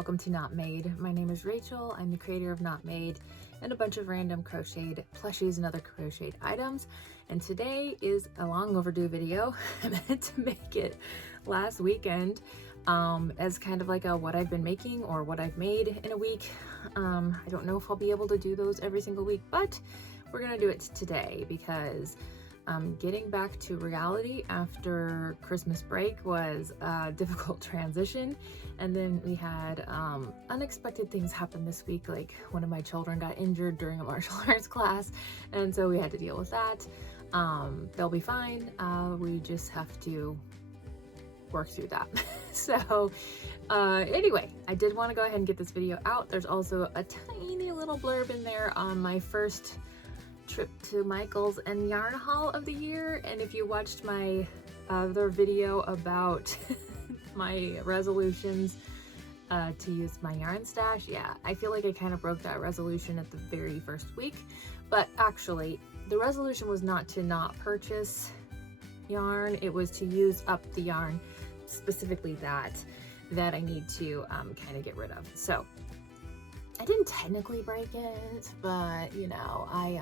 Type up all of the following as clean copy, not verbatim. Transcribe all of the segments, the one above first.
welcome to Not Made. My name is Rachel. I'm the creator of Not Made and a bunch of random crocheted plushies and other crocheted items. And today is a long overdue video. I meant to make it last weekend as kind of like a what I've been making or what I've made in a week. I don't know if I'll be able to do those every single week, but we're gonna do it today because getting back to reality after Christmas break was a difficult transition. And then we had unexpected things happen this week, like one of my children got injured during a martial arts class, and so we had to deal with that. They'll be fine. We just have to work through that. So anyway, I did want to go ahead and get this video out. There's also a tiny little blurb in there on my first trip to Michael's and yarn haul of the year. And if you watched my other video about my resolutions to use my yarn stash, yeah, I feel like I kind of broke that resolution at the very first week. But actually, the resolution was not to not purchase yarn, it was to use up the yarn, specifically that I need to kind of get rid of. So I didn't technically break it, but you know, I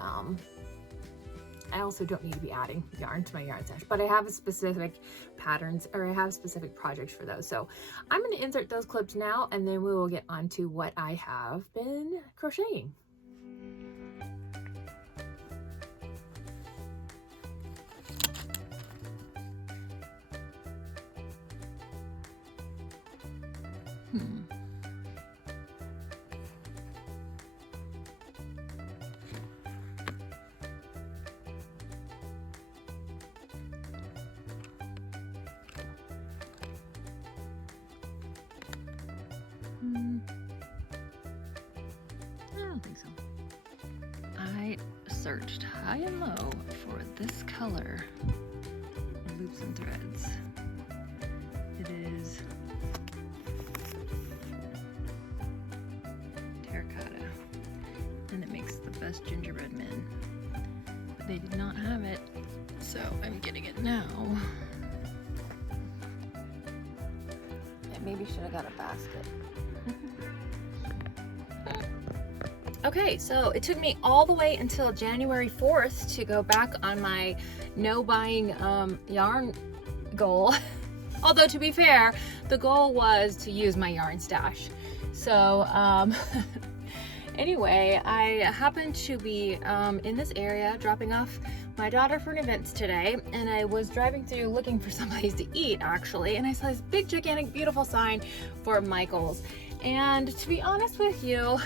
also don't need to be adding yarn to my yarn stash, but I have specific patterns, or I have specific projects for those. So I'm going to insert those clips now, and then we will get on to what I have been crocheting. I don't think so. I searched high and low for this color in Loops and Threads. It is terracotta, and it makes the best gingerbread men. But they did not have it, so I'm getting it now. I maybe should have got a basket. Okay, so it took me all the way until January 4th to go back on my no buying yarn goal. Although to be fair, the goal was to use my yarn stash. So anyway, I happened to be in this area dropping off my daughter for an event today, and I was driving through looking for someplace to eat actually, and I saw this big gigantic beautiful sign for Michael's. And to be honest with you,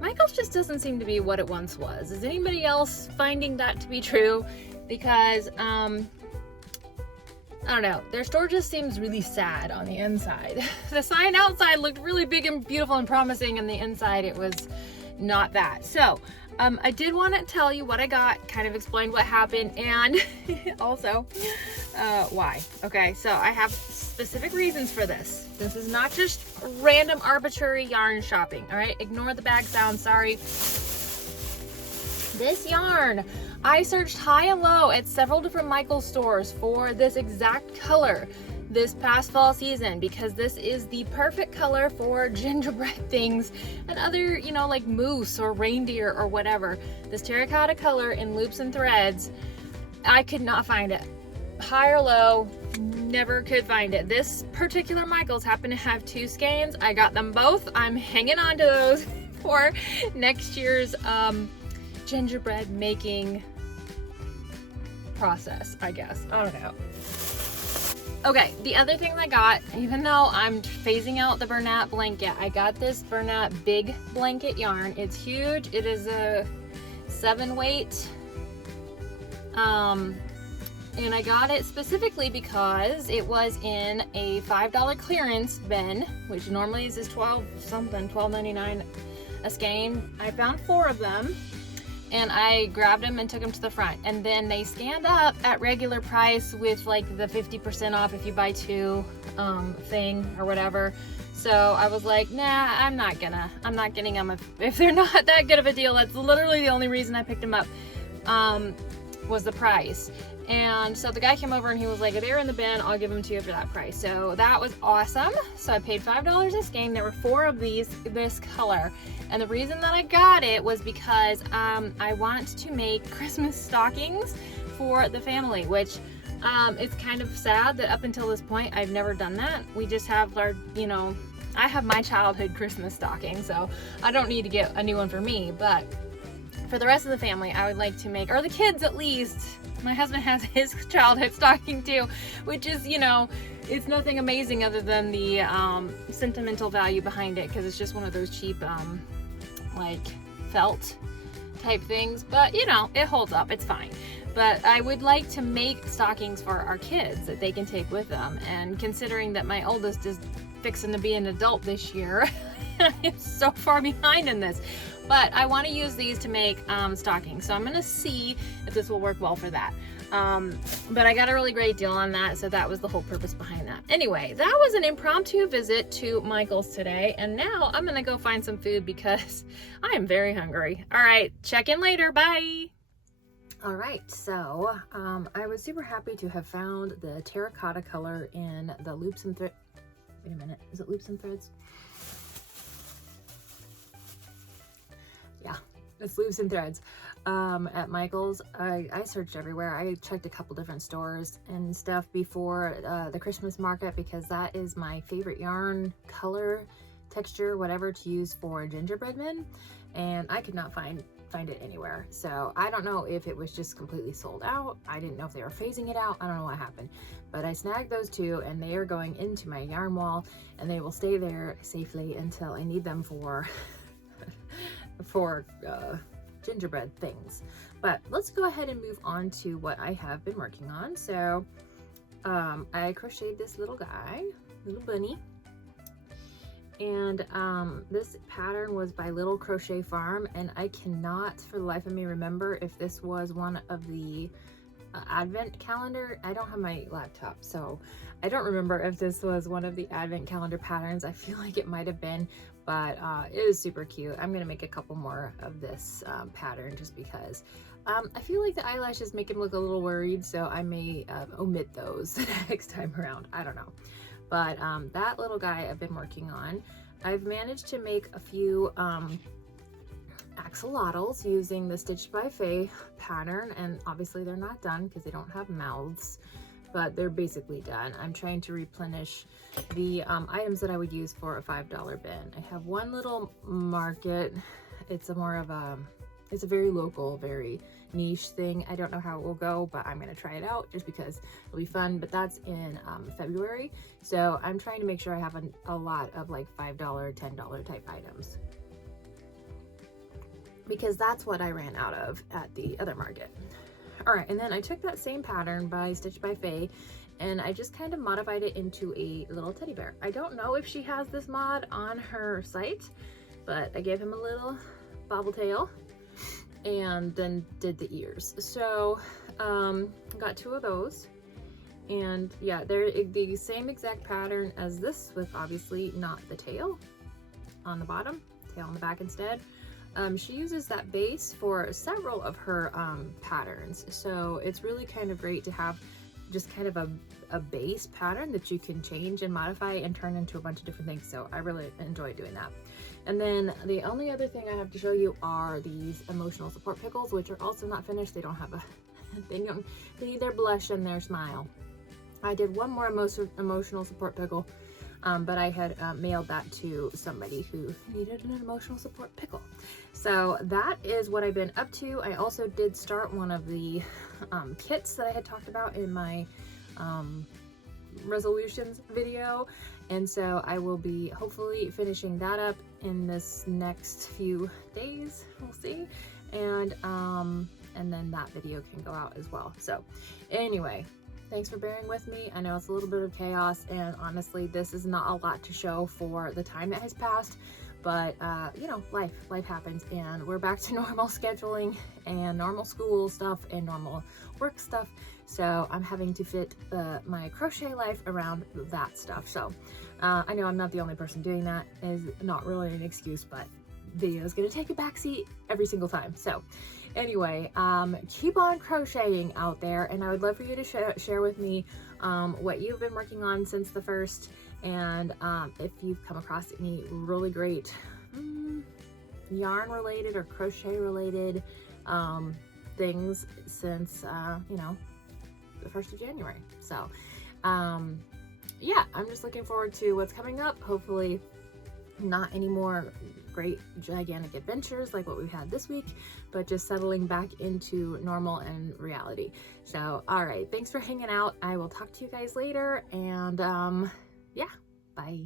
Michael's just doesn't seem to be what it once was. Is anybody else finding that to be true? Because I don't know, their store just seems really sad on the inside. The sign outside looked really big and beautiful and promising, and the inside it was not that. So I did want to tell you what I got, kind of explain what happened, and also why. Okay, so I have specific reasons for this. This is not just random arbitrary yarn shopping, all right? Ignore the bag sound, sorry. This yarn, I searched high and low at several different Michael's stores for this exact color this past fall season, because this is the perfect color for gingerbread things and other, you know, like moose or reindeer or whatever. This terracotta color in Loops and Threads, I could not find it. High or low, never could find it. This particular Michael's happened to have two skeins. I got them both. I'm hanging on to those for next year's gingerbread making process, I guess. I don't know. Okay, the other thing I got, even though I'm phasing out the Bernat blanket, I got this Bernat big blanket yarn. It's huge. It is a 7 weight. And I got it specifically because it was in a $5 clearance bin, which normally is $12 something, $12.99 a skein. I found 4 of them, and I grabbed them and took them to the front. And then they scanned up at regular price with like the 50% off if you buy 2 thing or whatever. So I was like, nah, I'm not getting them if they're not that good of a deal. That's literally the only reason I picked them up. was the price. And so the guy came over and he was like, they're in the bin, I'll give them to you for that price. So that was awesome. So I paid $5 a skein. There were 4 of this color. And the reason that I got it was because I want to make Christmas stockings for the family, which it's kind of sad that up until this point I've never done that. We just have our, you know, I have my childhood Christmas stocking, so I don't need to get a new one for me, but for the rest of the family, I would like to make, or the kids at least. My husband has his childhood stocking too, which is, you know, it's nothing amazing other than the sentimental value behind it, because it's just one of those cheap, like felt type things, but you know, it holds up, it's fine. But I would like to make stockings for our kids that they can take with them, and considering that my oldest is fixing to be an adult this year, I'm so far behind in this. But I want to use these to make stockings, so I'm going to see if this will work well for that. But I got a really great deal on that, so that was the whole purpose behind that. Anyway, that was an impromptu visit to Michael's today, and now I'm going to go find some food because I am very hungry. All right, check in later. Bye. All right, so I was super happy to have found the terracotta color in the loops and threads. Wait a minute, is it loops and threads? Yeah, it's loops and threads at Michael's. I searched everywhere. I checked a couple different stores and stuff before the Christmas market, because that is my favorite yarn color, texture, whatever to use for gingerbread men, and I could not find it anywhere. So I don't know if it was just completely sold out. I didn't know if they were phasing it out. I don't know what happened, but I snagged those 2 and they are going into my yarn wall, and they will stay there safely until I need them for gingerbread things. But let's go ahead and move on to what I have been working on. So I crocheted this little guy, little bunny, and this pattern was by Little Crochet Farm, and I cannot for the life of me remember if this was one of the advent calendar. I don't have my laptop, so I don't remember if this was one of the advent calendar patterns. I feel like it might have been, but it is super cute. I'm gonna make a couple more of this pattern just because I feel like the eyelashes make him look a little worried, so I may omit those the next time around. I don't know. But that little guy I've been working on. I've managed to make a few axolotls using the Stitched by Faye pattern, and obviously they're not done because they don't have mouths, but they're basically done. I'm trying to replenish the items that I would use for a $5 bin. I have one little market. It's a more of a, it's a very local, very niche thing. I don't know how it will go, but I'm gonna try it out just because it'll be fun. But that's in February, so I'm trying to make sure I have a lot of like $5, $10 type items, because that's what I ran out of at the other market. All right, and then I took that same pattern by Stitched by Faye, and I just kind of modified it into a little teddy bear. I don't know if she has this mod on her site, but I gave him a little bobble tail and then did the ears. So got 2 of those, and yeah, they're the same exact pattern as this, with obviously not the tail on the bottom, tail on the back instead. She uses that base for several of her patterns, so it's really kind of great to have just kind of a base pattern that you can change and modify and turn into a bunch of different things. So I really enjoy doing that. And then the only other thing I have to show you are these emotional support pickles, which are also not finished. They don't have a they need their blush and their smile. I did one more emotional support pickle, but I had mailed that to somebody who needed an emotional support pickle. So that is what I've been up to. I also did start one of the kits that I had talked about in my resolutions video, and so I will be hopefully finishing that up in this next few days. We'll see, and then that video can go out as well. So anyway, thanks for bearing with me. I know it's a little bit of chaos, and honestly, this is not a lot to show for the time that has passed, but you know, life happens, and we're back to normal scheduling and normal school stuff and normal work stuff. So I'm having to fit my crochet life around that stuff. So I know I'm not the only person doing that. It is not really an excuse, but video is going to take a backseat every single time. So anyway, keep on crocheting out there, and I would love for you to share with me what you've been working on since the first, and if you've come across any really great yarn related or crochet related things since you know, the 1st of January. So yeah, I'm just looking forward to what's coming up. Hopefully not any more great gigantic adventures like what we've had this week, but just settling back into normal and reality. So all right, thanks for hanging out. I will talk to you guys later, and yeah, bye.